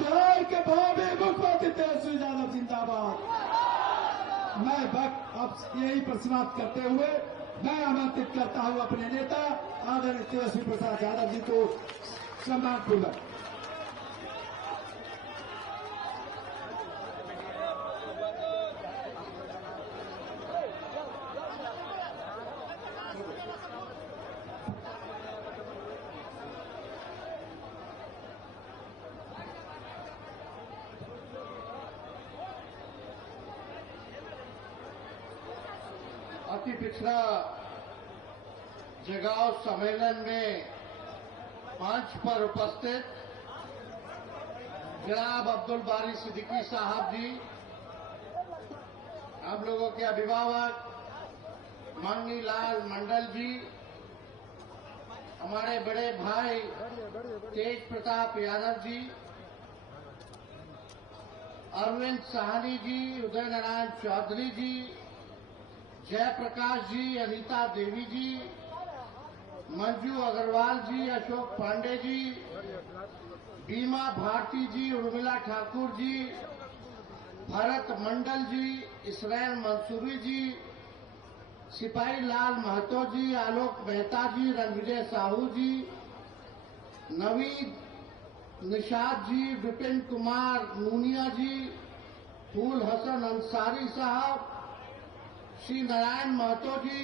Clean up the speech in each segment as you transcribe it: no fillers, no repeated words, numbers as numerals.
प्यार के भाव में मुख्यमंत्री तेजस्वी यादव जिंदाबाद। मैं वक्त अब यही पर समाप्त करते हुए मैं आमंत्रित करता हूं अपने नेता आदरणीय तेजस्वी प्रसाद यादव जी को सम्मानपूर्वक। अति पिछड़ा जगाओ सम्मेलन में मंच पर उपस्थित जनाब अब्दुल बारी सिद्दीकी साहब जी, हम लोगों के अभिभावक मन्नी लाल मंडल जी, हमारे बड़े भाई तेज प्रताप यादव जी, अरविंद साहनी जी, उदय नारायण चौधरी जी, जयप्रकाश जी, अनीता देवी जी, मंजू अग्रवाल जी, अशोक पांडे जी, बीमा भारती जी, उर्मिला ठाकुर जी, भरत मंडल जी, इसराइल मंसूरी जी, सिपाही लाल महतो जी, आलोक मेहता जी, रणविजय साहू जी, नवीद निषाद जी, विपिन कुमार नूनिया जी, फूल हसन अंसारी साहब, श्री नारायण महतो जी,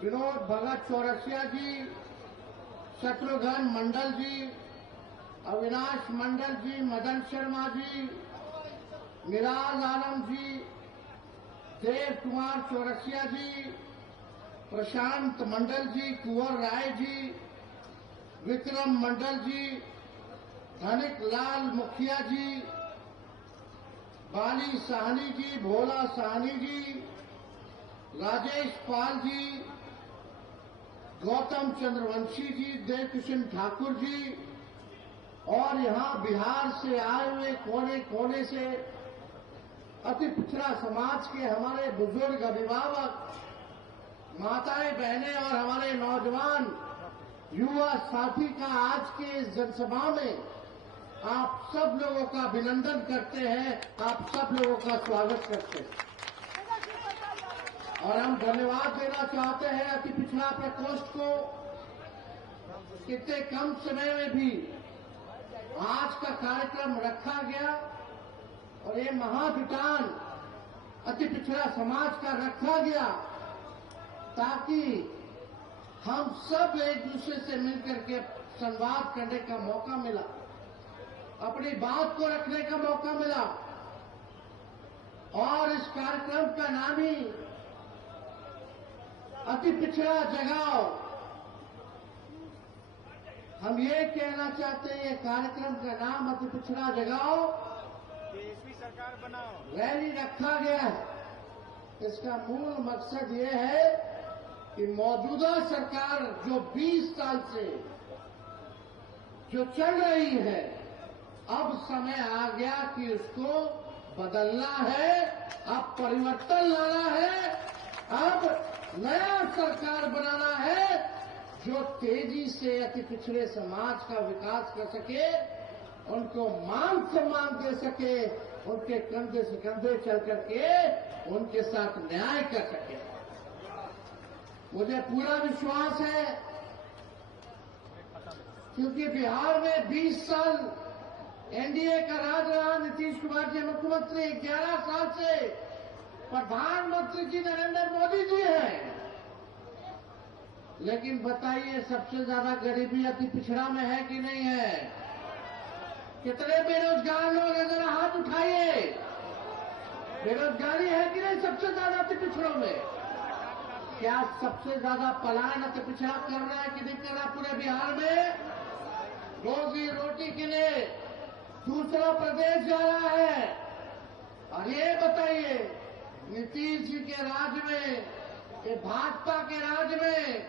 विनोद भगत चौरसिया जी, शत्रुघ्न मंडल जी, अविनाश मंडल जी, मदन शर्मा जी, मिराज आलम जी, देव कुमार चौरसिया जी, प्रशांत मंडल जी, कुंवर राय जी, विक्रम मंडल जी, धनिक लाल मुखिया जी, बाली साहनी जी, भोला साहनी जी, राजेश पाल जी, गौतम चंद्रवंशी जी, देवकिशन ठाकुर जी और यहां बिहार से आए हुए कोने कोने से अति पिछड़ा समाज के हमारे बुजुर्ग अभिभावक, माताएं बहनें और हमारे नौजवान युवा साथी का आज के इस जनसभा में आप सब लोगों का अभिनंदन करते हैं, आप सब लोगों का स्वागत करते हैं और हम धन्यवाद देना चाहते हैं अति पिछड़ा प्रकोष्ठ को। इतने कम समय में भी आज का कार्यक्रम रखा गया और ये महाजुटान अति पिछड़ा समाज का रखा गया ताकि हम सब एक दूसरे से मिलकर के संवाद करने का मौका मिला, अपनी बात को रखने का मौका मिला और इस कार्यक्रम का नाम ही अति पिछड़ा जगाओ। हम ये कहना चाहते हैं, ये कार्यक्रम का नाम अति पिछड़ा जगाओ, तेजस्वी सरकार बनाओ रैली रखा गया है। इसका मूल मकसद ये है कि मौजूदा सरकार जो 20 साल से जो चल रही है, अब समय आ गया कि उसको बदलना है, अब परिवर्तन लाना है, अब नया सरकार बनाना है जो तेजी से अति पिछड़े समाज का विकास कर सके, उनको मान सम्मान दे सके, उनके कंधे से कंधे चल करके उनके साथ न्याय कर सके। मुझे पूरा विश्वास है क्योंकि बिहार में 20 साल एनडीए का राज रहा, नीतीश कुमार जी मुख्यमंत्री, 11 साल से प्रधानमंत्री जी नरेंद्र मोदी जी हैं। लेकिन बताइए सबसे ज्यादा गरीबी अति पिछड़ा में है कि नहीं है? कितने बेरोजगार लोग हैं, जरा हाथ उठाइए। बेरोजगारी है कि नहीं सबसे ज्यादा अति पिछड़ों में? क्या सबसे ज्यादा पलायन अति पिछड़ा कर रहा है कि नहीं कर रहा पूरे बिहार में? रोजी रोटी के लिए दूसरा प्रदेश जा रहा है। और ये बताइए नीतीश जी के राज में, ये भाजपा के राज में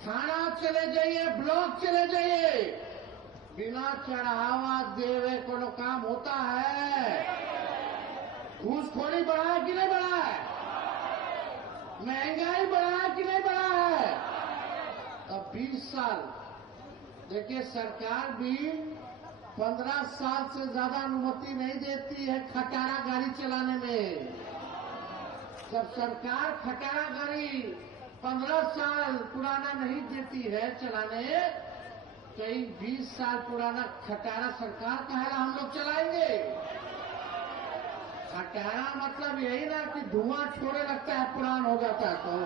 थाना चले जाइए, ब्लॉक चले जाइए, बिना चढ़ावा देवे कोनो काम होता है? घूसखोरी बढ़ा है कि नहीं बढ़ा है? महंगाई बढ़ा है कि नहीं बढ़ा है? अब 20 साल देखिए, सरकार भी 15 साल से ज्यादा अनुमति नहीं देती है खटारा गाड़ी चलाने में। जब सरकार खटारा गाड़ी 15 साल पुराना नहीं देती है चलाने, कई 20 साल पुराना खटारा सरकार कहेगा हम लोग चलाएंगे। खटारा मतलब यही ना कि धुआं छोड़े लगता है, पुरान हो जाता है तो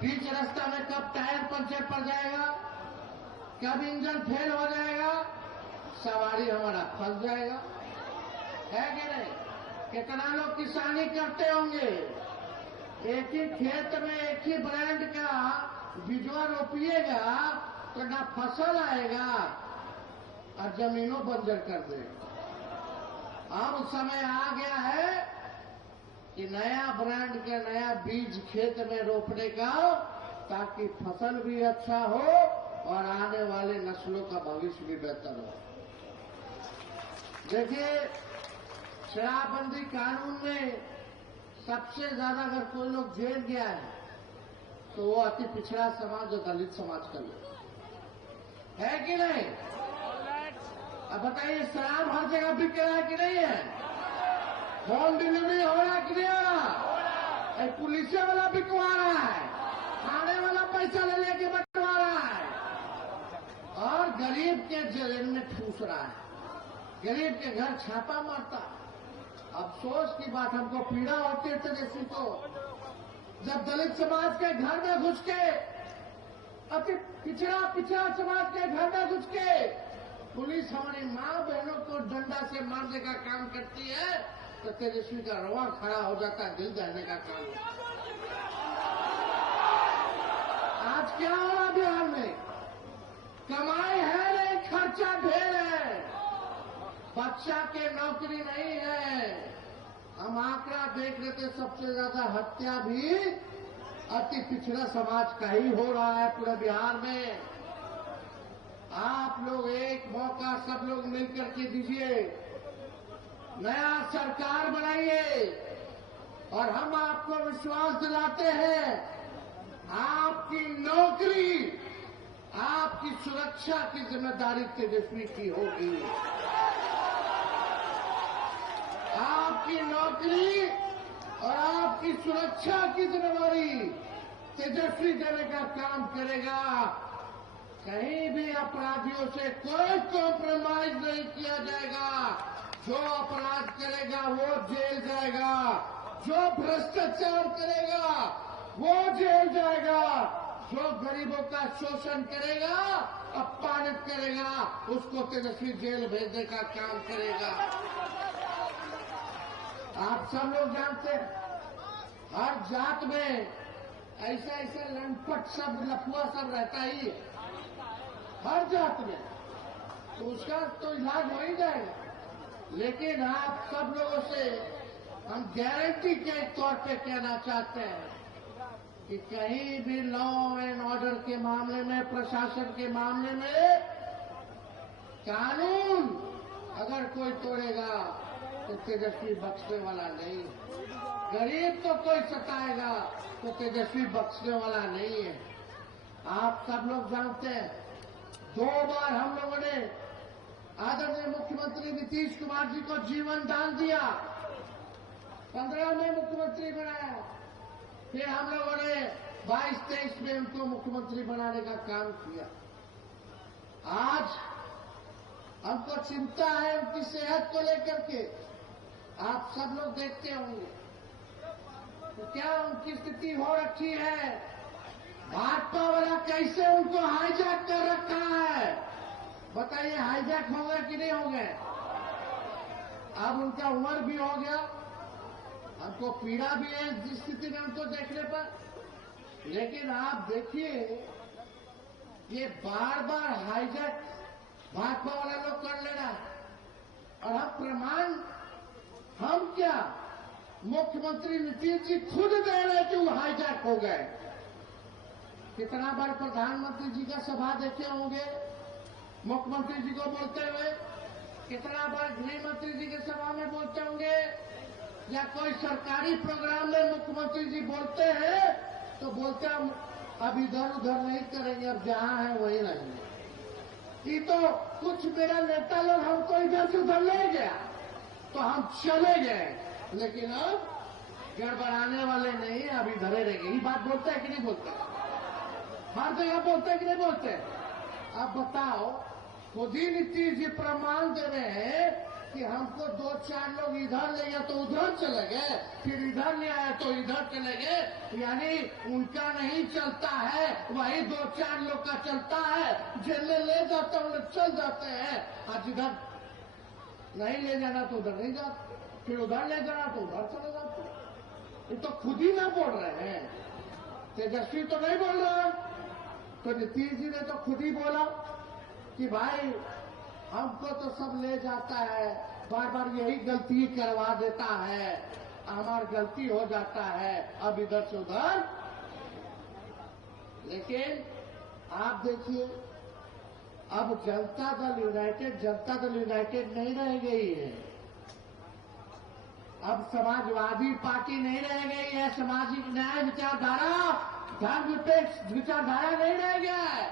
बीच रास्ता में कब टायर पंचर पड़ जाएगा, कब इंजन फेल हो जाएगा, सवारी हमारा फंस जाएगा, है कि नहीं? कितना लोग किसानी करते होंगे, एक ही खेत में एक ही ब्रांड का बीजवा रोपिएगा तो ना फसल आएगा और जमीनों बंजर कर देगा। अब समय आ गया है कि नया ब्रांड का नया बीज खेत में रोपने का, ताकि फसल भी अच्छा हो और आने वाले नस्लों का भविष्य भी बेहतर हो। देखिए, शराबबंदी कानून में सबसे ज्यादा अगर कोई लोग जेल गया है तो वो अति पिछड़ा समाज और दलित समाज का लोग है कि नहीं? अब बताइए, शराब हर जगह बिक रहा है कि नहीं है? होम डिलीवरी हो रहा है कि नहीं हो रहा? पुलिस वाला बिकवा रहा है, थाने वाला पैसा ले लेके बंटवा रहा है और गरीब के जेल में ठूस रहा है, गरीब के घर छापा मारता है। अफसोस की बात, हमको पीड़ा होती है तेजस्वी को, जब दलित समाज के घर में घुस के, अति पिछड़ा समाज के घर में घुस के पुलिस हमारी माँ बहनों को डंडा से मारने का काम करती है तो तेजस्वी का रवा खड़ा हो जाता है, दिल जाने का काम। आज क्या हो रहा बिहार में? कमाई है नहीं, खर्चा ढेर है, बच्चा के नौकरी नहीं है। हम आंकड़ा देख रहे थे, सबसे ज्यादा हत्या भी अति पिछड़ा समाज का ही हो रहा है पूरे बिहार में। आप लोग एक मौका सब लोग मिलकर के दीजिए, नया सरकार बनाइए और हम आपको विश्वास दिलाते हैं आपकी नौकरी, आपकी सुरक्षा की जिम्मेदारी तेजस्वी की होगी। आपकी नौकरी और आपकी सुरक्षा की जिम्मेदारी तेजस्वी देने का काम करेगा। कहीं भी अपराधियों से कोई कॉम्प्रोमाइज नहीं किया जाएगा। जो अपराध करेगा वो जेल जाएगा, जो भ्रष्टाचार करेगा वो जेल जाएगा, जो गरीबों का शोषण करेगा, अपमानित करेगा, उसको तेजस्वी जेल भेजने का काम करेगा। आप सब लोग जानते हैं, हर जात में ऐसा लंपट सब लफुआ सब रहता ही है, हर जात में, तो उसका तो इलाज हो ही जाएगा। लेकिन आप सब लोगों से हम गारंटी के तौर पे कहना चाहते हैं कि कहीं भी लॉ एंड ऑर्डर के मामले में, प्रशासन के मामले में कानून अगर कोई तोड़ेगा तो तेजस्वी बख्शने वाला नहीं। गरीब को कोई सताएगा तो तेजस्वी बख्शने वाला नहीं है। आप सब लोग जानते हैं, 2 बार हम लोगों ने आदरणीय मुख्यमंत्री नीतीश कुमार जी को जीवन दान दिया, 15 में मुख्यमंत्री बनाया, फिर हम लोगों ने 22-23 में उनको मुख्यमंत्री बनाने का काम किया। आज हमको चिंता है उनकी सेहत को लेकर के। आप सब लोग देखते होंगे तो क्या उनकी स्थिति हो रखी है, भाजपा वाला कैसे उनको हाईजैक कर रखा है। बताइए, हाईजैक हो गए कि नहीं हो गए? अब उनका उम्र भी हो गया, हमको पीड़ा भी है जिस स्थिति में उनको देखने पर। लेकिन आप देखिए, ये बार बार हाईजैक भाजपा वाला लोग कर ले रहा है और हम प्रमाण, हम क्या, मुख्यमंत्री नीतीश जी खुद दे रहे कि वो हाईजैक हो गए। कितना बार प्रधानमंत्री जी का सभा देखे होंगे मुख्यमंत्री जी को बोलते हुए, कितना बार गृह मंत्री जी के सभा में बोलते होंगे, या कोई सरकारी प्रोग्राम में मुख्यमंत्री जी बोलते हैं तो बोलते हम अब इधर उधर नहीं करेंगे, अब जहां है वहीं रहेंगे। ये तो कुछ मेरा नेता लोग हमको इधर से उधर ले गया तो हम चले गए, लेकिन अब गड़बड़ाने वाले नहीं, अभी धरे रह गए। ये बात बोलते हैं कि नहीं बोलते? हर जगह बोलते हैं कि नहीं बोलते? अब बताओ, खुद ही नीतीश जी प्रमाण दे रहे हैं कि हमको 2-4 लोग इधर ले गया तो उधर चले गए, फिर इधर ले आया तो इधर चले गए। यानी उनका नहीं चलता है, वही 2-4 लोग का चलता है। जिन्हें ले जाते हैं उन्हें चल जाते हैं, और जिधर नहीं ले जाना तो उधर नहीं जाते, फिर उधर ले जाना तो उधर चले जाते। ये तो खुद ही ना बोल रहे हैं, तेजस्वी तो नहीं बोल रहा। तो नीतीश जी ने तो खुद ही बोला कि भाई हमको तो सब ले जाता है, बार बार यही गलती करवा देता है, हमारी गलती हो जाता है, अब इधर से उधर। लेकिन आप देखिए, अब जनता दल यूनाइटेड नहीं रह गई है। अब समाजवादी पार्टी नहीं रह गई है, सामाजिक न्याय विचारधारा, धर्मनिरपेक्ष विचारधारा नहीं रह गया है।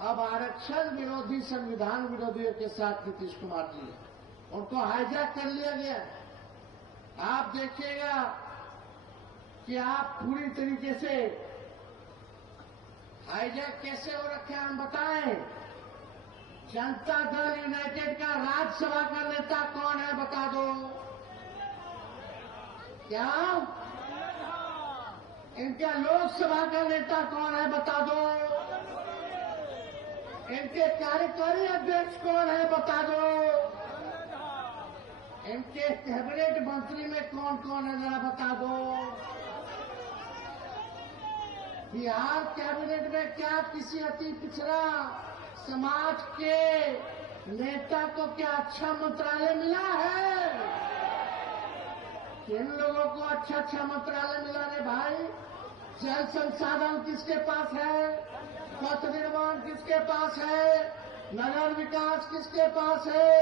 अब आरक्षण विरोधी, संविधान विरोधियों के साथ नीतीश कुमार जी है, उनको हाईजैक कर लिया गया। आप देखिएगा कि आप पूरी तरीके से हाईजैक कैसे हो रखे हैं, हम बताएं। जनता दल यूनाइटेड का राज्यसभा का नेता कौन है बता दो? क्या इनका लोकसभा का नेता कौन है बता दो? इनके कार्यकारी अध्यक्ष कौन है बता दो? इनके कैबिनेट मंत्री में कौन कौन है जरा बता दो? बिहार कैबिनेट में क्या किसी अति पिछड़ा समाज के नेता को क्या अच्छा मंत्रालय मिला है? किन लोगों को अच्छा मंत्रालय मिला रे भाई? जल संसाधन किसके पास है? पथ निर्माण किसके पास है? नगर विकास किसके पास है?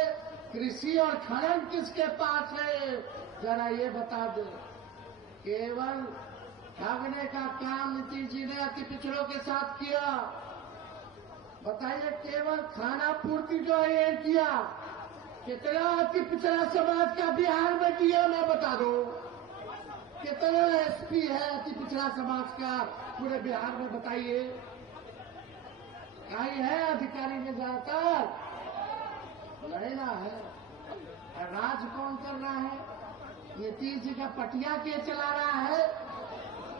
कृषि और खनन किसके पास है? जरा ये बता दो। केवल ठगने का काम नीतीश जी ने अति पिछड़ों के साथ किया। बताइए, केवल खाना पूर्ति जो है ये किया। कितना अति पिछड़ा समाज का बिहार में दिया मैं बता दो। कितना एसपी है अति पिछड़ा समाज का पूरे बिहार में बताइए? कहीं है अधिकारी में ज्यादातर? नहीं ना है। राज कौन कर रहा है? नीतीश जी का पटिया के चला रहा है।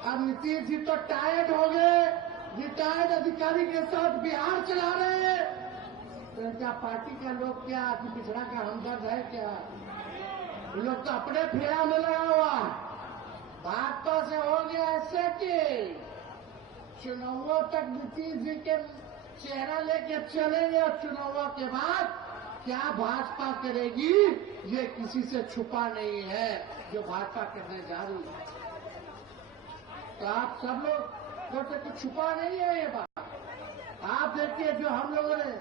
अब नीतीश जी तो टायर्ड हो गए, रिटायर्ड अधिकारी के साथ बिहार चला रहे हैं। तो क्या पार्टी का लोग क्या अति पिछड़ा का हमदर्द है क्या? ये लोग तो अपने फेरा में लगा हुआ। भाजपा से हो गया ऐसे कि चुनावों तक नीतीश जी के चेहरा लेके चलेंगे, और चुनावों के बाद क्या भाजपा करेगी ये किसी से छुपा नहीं है, जो भाजपा करने जा रही है। तो आप सब लोग तो कुछ छुपा नहीं है ये बात। आप देखिए, जो हम लोगों ने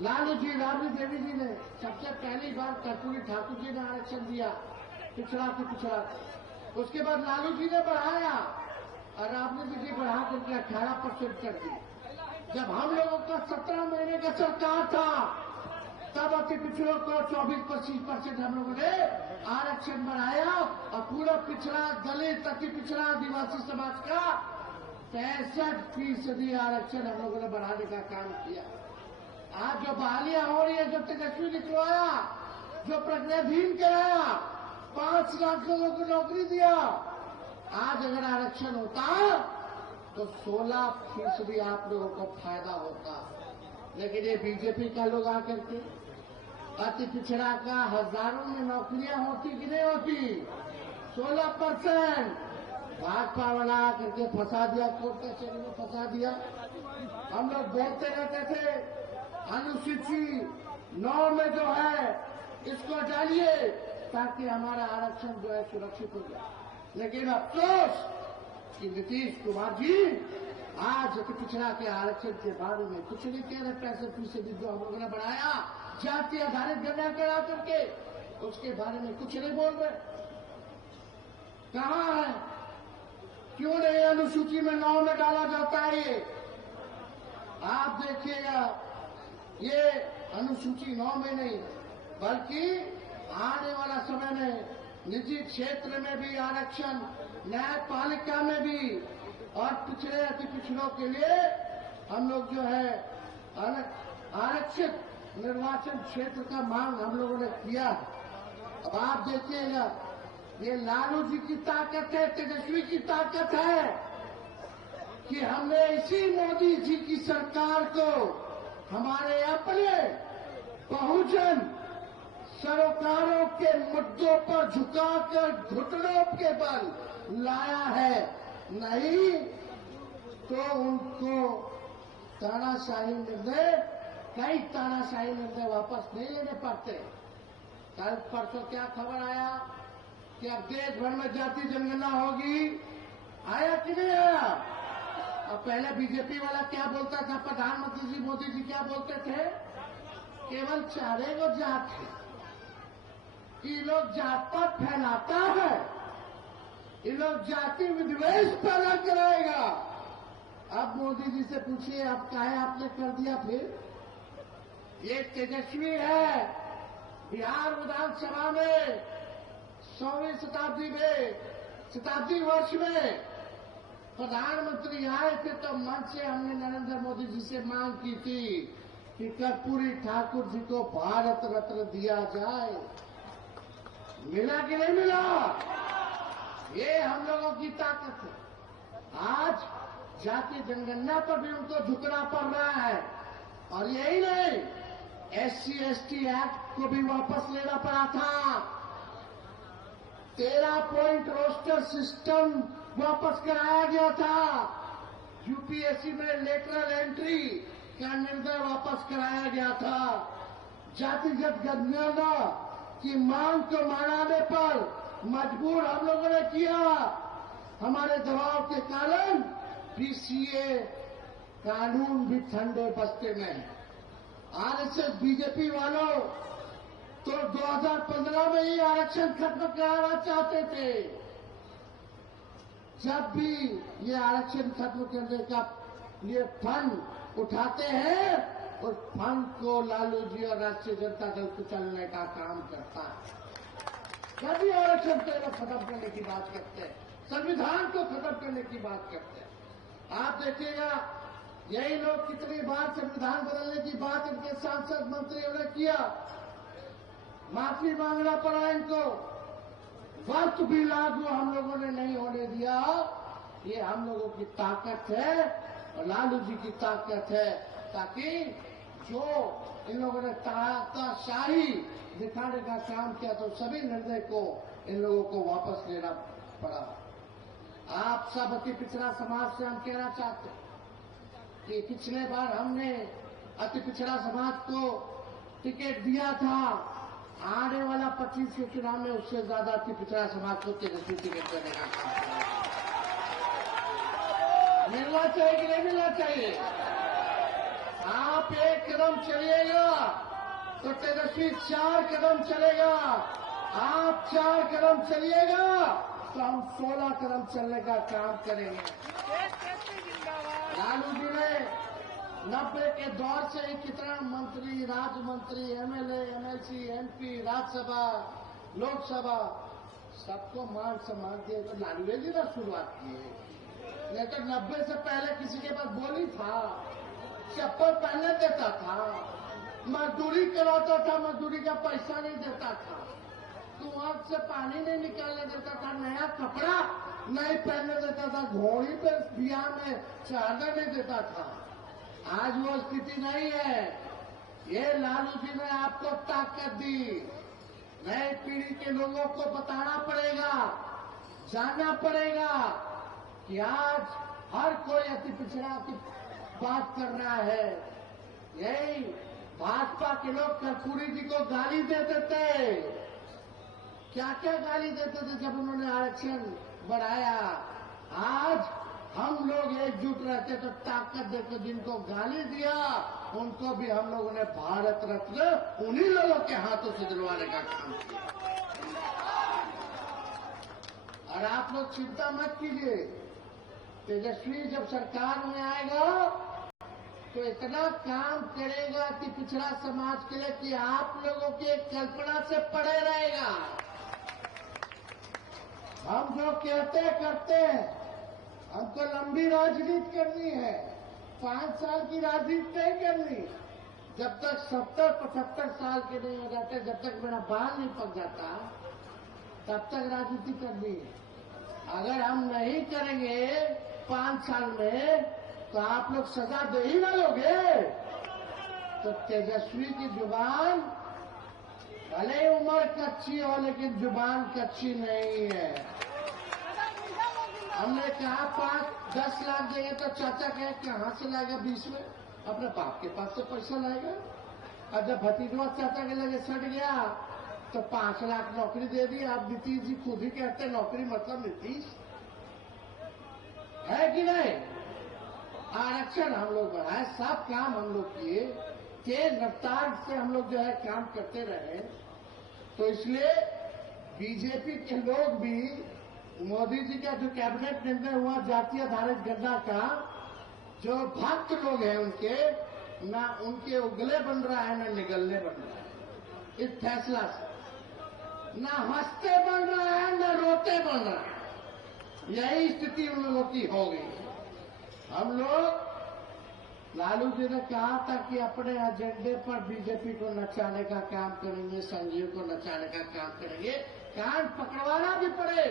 लालू जी, राबड़ी देवी जी ने सबसे पहली बार कर्पूरी ठाकुर जी ने आरक्षण दिया, पिछड़ा से पिछड़ा। उसके बाद लालू जी ने बढ़ाया और राबड़ी जी बढ़ा करके 18% कर दी। जब हम लोगों का 17 महीने का सरकार था, तब अति पिछड़ों को 24-25% हम लोगों ने आरक्षण बढ़ाया, और पूरा पिछड़ा दलित, अति पिछड़ा आदिवासी समाज का 65% आरक्षण हम लोगों ने बढ़ाने का काम किया। आज जो बहालियां हो रही है, जो तेजस्वी निकलवाया, जो प्रज्ञाधीन कराया, 5 लाख लोगों को नौकरी दिया, आज अगर आरक्षण होता तो 16% आप लोगों को फायदा होता। लेकिन ये बीजेपी का लोग आकर के अति पिछड़ा का हजारों में नौकरियां होती कि नहीं होती? 16% भाजपा वाला करके फंसा दिया, कोर्ट कचहरी में फंसा दिया। हम लोग बोलते रहते थे अनुसूची 9 में जो है इसको डालिए ताकि हमारा आरक्षण जो है सुरक्षित हो जाए। लेकिन अफसोस कि नीतीश कुमार जी आज पिछड़ा के आरक्षण के बारे में कुछ नहीं कह रहे। 65% जो हम लोगों ने बढ़ाया जाति आधारित गणना करा करके, उसके बारे में कुछ नहीं बोल रहे। कहां है? क्यों नहीं अनुसूची में 9 में डाला जाता है? ये आप देखिएगा ये अनुसूची 9 में नहीं, बल्कि आने वाला समय में निजी क्षेत्र में भी आरक्षण, न्यायपालिका में भी, और पिछड़े अति पिछड़ों के लिए हम लोग जो है आरक्षित निर्वाचन क्षेत्र का मांग हम लोगों ने किया। अब आप देखिएगा, ये लालू जी की ताकत है, तेजस्वी की ताकत है कि हमने इसी मोदी जी की सरकार को हमारे अपने बहुजन सरोकारों के मुद्दों पर झुकाकर घुटनों के बल लाया है। नहीं तो उनको तानाशाही निर्णय, कई तानाशाही निर्णय वापस नहीं लेने पड़ते। कल परसों क्या खबर आया कि अब देश भर में जाति जनगणना होगी, आया कि नहीं आया? अब पहले बीजेपी वाला क्या बोलता था, प्रधानमंत्री जी मोदी जी क्या बोलते थे, केवल 4 गो जात है, ये लोग जात पात फैलाता है, ये लोग जाति विद्वेष पैदा कराएगा। अब मोदी जी से पूछिए, अब काहे आपने कर दिया? फिर ये तेजस्वी है, बिहार विधानसभा में 100वीं शताब्दी वर्ष में प्रधानमंत्री आए थे तो मंच से हमने नरेंद्र मोदी जी से मांग की थी कि कर्पूरी ठाकुर जी को भारत रत्न दिया जाए। मिला कि नहीं मिला? ये हम लोगों की ताकत है। आज जाति जनगणना पर भी उनको झुकना पड़ रहा है, और यही नहीं, SC/ST एक्ट को भी वापस लेना पड़ा था। 13 पॉइंट रोस्टर सिस्टम वापस कराया गया था। यूपीएससी में लेटरल एंट्री का निर्णय वापस कराया गया था। जातिगत जनगणना की मांग को मनाने पर मजबूर हम लोगों ने किया। हमारे दबाव के कारण PCA कानून भी ठंडे बस्ते में है। आरएसएस बीजेपी वालों तो 2015 में ही आरक्षण खत्म कराना चाहते थे। जब भी ये आरक्षण खत्म करने का ये फंड उठाते हैं, उस फंड को लालू जी और राष्ट्रीय जनता दल कुचलने का काम करता है। जब भी आरक्षण खत्म करने की बात करते हैं, संविधान को खत्म करने की बात करते हैं। आप देखिएगा, यही लोग कितनी बार संविधान बदलने की बात इनके सांसद मंत्रियों ने किया, माफी मांगना पड़ा इनको, वक्त भी लागू हम लोगों ने नहीं होने दिया। ये हम लोगों की ताकत है और लालू जी की ताकत है, ताकि जो इन लोगों ने तानाशाही दिखाने का काम किया तो सभी निर्णय को इन लोगों को वापस लेना पड़ा। आप सब अति पिछड़ा समाज से हम कहना चाहते हैं कि पिछले बार हमने अति पिछड़ा समाज को टिकट दिया था, आने वाला 25 के चुनाव में उससे ज्यादा अति पिछड़ा समाज को तेजस्वी टिकट देने का काम करेगा। मिलना चाहिए कि नहीं मिलना चाहिए? आप 1 कदम चलिएगा तो तेजस्वी 4 कदम चलेगा, आप 4 कदम चलिएगा तो हम 16 कदम चलने का काम करेंगे। लालू जी ने 90 के दौर से ही कितना मंत्री, राज्य मंत्री, MLA, MLC, MP, Rajya Sabha, Lok Sabha सबको मान सम्मान दिए तो लालू जी ने शुरुआत की है। नहीं तो 90 से पहले किसी के पास बोली था, चप्पल पहनने देता था, मजदूरी कराता था, मजदूरी का पैसा नहीं देता था, कुआं से पानी नहीं निकालने देता था, नया कपड़ा नहीं पहनने देता था, घोड़ी पे बिया में चढ़ने नहीं देता था। आज वो स्थिति नहीं है। ये लालू जी ने आपको ताकत दी। नई पीढ़ी के लोगों को बताना पड़ेगा, जानना पड़ेगा कि आज हर कोई अति पिछड़ा की बात कर रहा है। यही भाजपा के लोग कर्पूरी जी को गाली देते थे, क्या क्या गाली देते थे जब उन्होंने आरक्षण बढ़ाया। आज हम लोग एकजुट रहते तो ताकत देकर जिनको गाली दिया उनको भी हम लोगों ने भारत रत्न उन्हीं लोगों के हाथों से दिलवाने का काम किया। और आप लोग चिंता मत कीजिए, तेजस्वी जब सरकार में आएगा तो इतना काम करेगा कि पिछड़ा समाज के लिए कि आप लोगों की कल्पना से परे रहेगा। हम जो कहते करते हैं, हमको लंबी राजनीति करनी है, 5 साल की राजनीति नहीं करनी। जब तक 70-75 साल के नहीं हो जाते, जब तक मेरा बाल नहीं पक जाता, तब तक राजनीति करनी है। अगर हम नहीं करेंगे 5 साल में, तो आप लोग सजा दे ही ना लोगे। तो तेजस्वी की जुबान भले उम्र कच्ची हो, लेकिन जुबान कच्ची नहीं है। हमने कहा 5-10 लाख देंगे, तो चाचा कहे कहां से लाएगा 20 में? अपने बाप के पास से पैसा लाएगा। और जब भतीजवा चाचा के लगे सट गया, तो 5 लाख नौकरी दे दी। आप नीतीश जी खुद ही कहते नौकरी मतलब नीतीश है कि नहीं? आरक्षण हम लोग बढ़ाए, सब काम हम लोग किए, तेज रफ्तार से हम लोग जो है काम करते रहे। तो इसलिए बीजेपी के लोग भी, मोदी जी का जो कैबिनेट निर्णय हुआ जाति आधारित गणना का, जो भक्त लोग हैं उनके, ना उनके उगले बन रहा है ना निगलने बन रहा है। इस फैसला से ना हंसते बन रहा है ना रोते बन रहा है। यही स्थिति उन लोगों की हो गई। हम लोग, लालू जी ने कहा था कि अपने एजेंडे पर बीजेपी को नचाने का काम करेंगे, संघियों को नचाने का काम करेंगे। कान पकड़वाना भी पड़े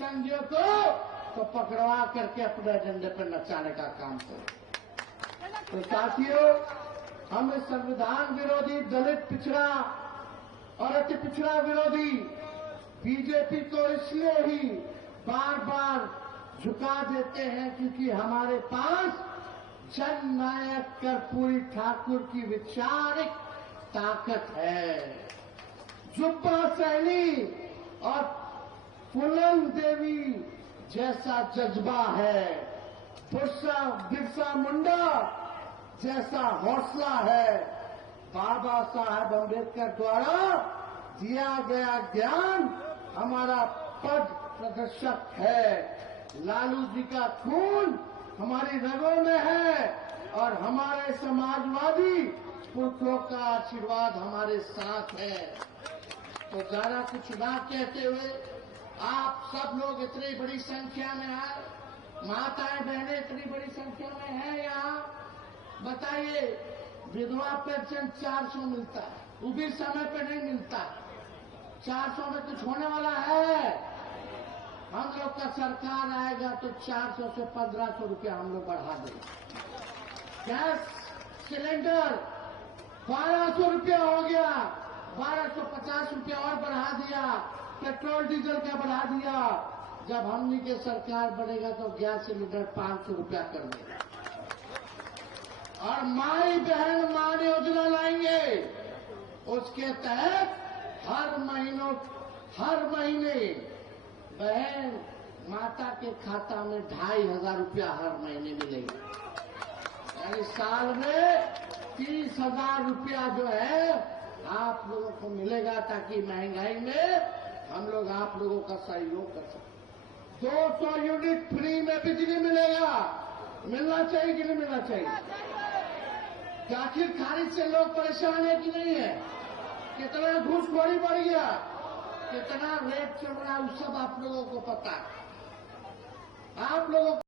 संघियों को, तो पकड़वा करके अपने एजेंडे पर नचाने का काम करें। तो साथियों, हम इस संविधान विरोधी, दलित पिछड़ा और अति पिछड़ा विरोधी बीजेपी को इसलिए ही बार बार झुका देते हैं क्योंकि हमारे पास जननायक कर्पूरी ठाकुर की वैचारिक ताकत है। जुब्बा सहनी और फूलन देवी जैसा जज्बा है, बिरसा मुंडा जैसा हौसला है। बाबा साहब अम्बेडकर द्वारा दिया गया ज्ञान हमारा पद प्रदर्शक है। लालू जी का खून हमारी रगों में है और हमारे समाजवादी पुरखों का आशीर्वाद हमारे साथ है। तो ज्यादा कुछ ना कहते हुए, आप सब लोग इतनी बड़ी संख्या में आए, माताएं बहनें इतनी बड़ी संख्या में हैं यहाँ। बताइए, विधवा पेंशन 400 मिलता है, वो भी समय पे नहीं मिलता। 400 में कुछ होने वाला है? हम लोग का सरकार आएगा तो 400 से 1500 रुपया हम लोग बढ़ा देंगे। गैस सिलेंडर 1200 रुपया हो गया, 1250 रुपया और बढ़ा दिया। पेट्रोल डीजल का बढ़ा दिया। जब हमनी के सरकार बढ़ेगा तो गैस सिलेंडर 500 रुपया कर देगा। और माई बहन मान योजना लाएंगे, उसके तहत हर महीने बहन माता के खाता में 2500 रुपया हर महीने मिलेगा। यानी साल में 30,000 रुपया जो है आप लोगों को मिलेगा, ताकि महंगाई में हम लोग आप लोगों का सहयोग कर सकें। 200 यूनिट फ्री में बिजली मिलेगा। मिलना चाहिए कि नहीं मिलना चाहिए? आखिर खारिज से लोग परेशान है कि नहीं है? कितना घूसखोरी बढ़ गया, कितना रेट चल रहा है, सब आप लोगों को पता है। आप लोगों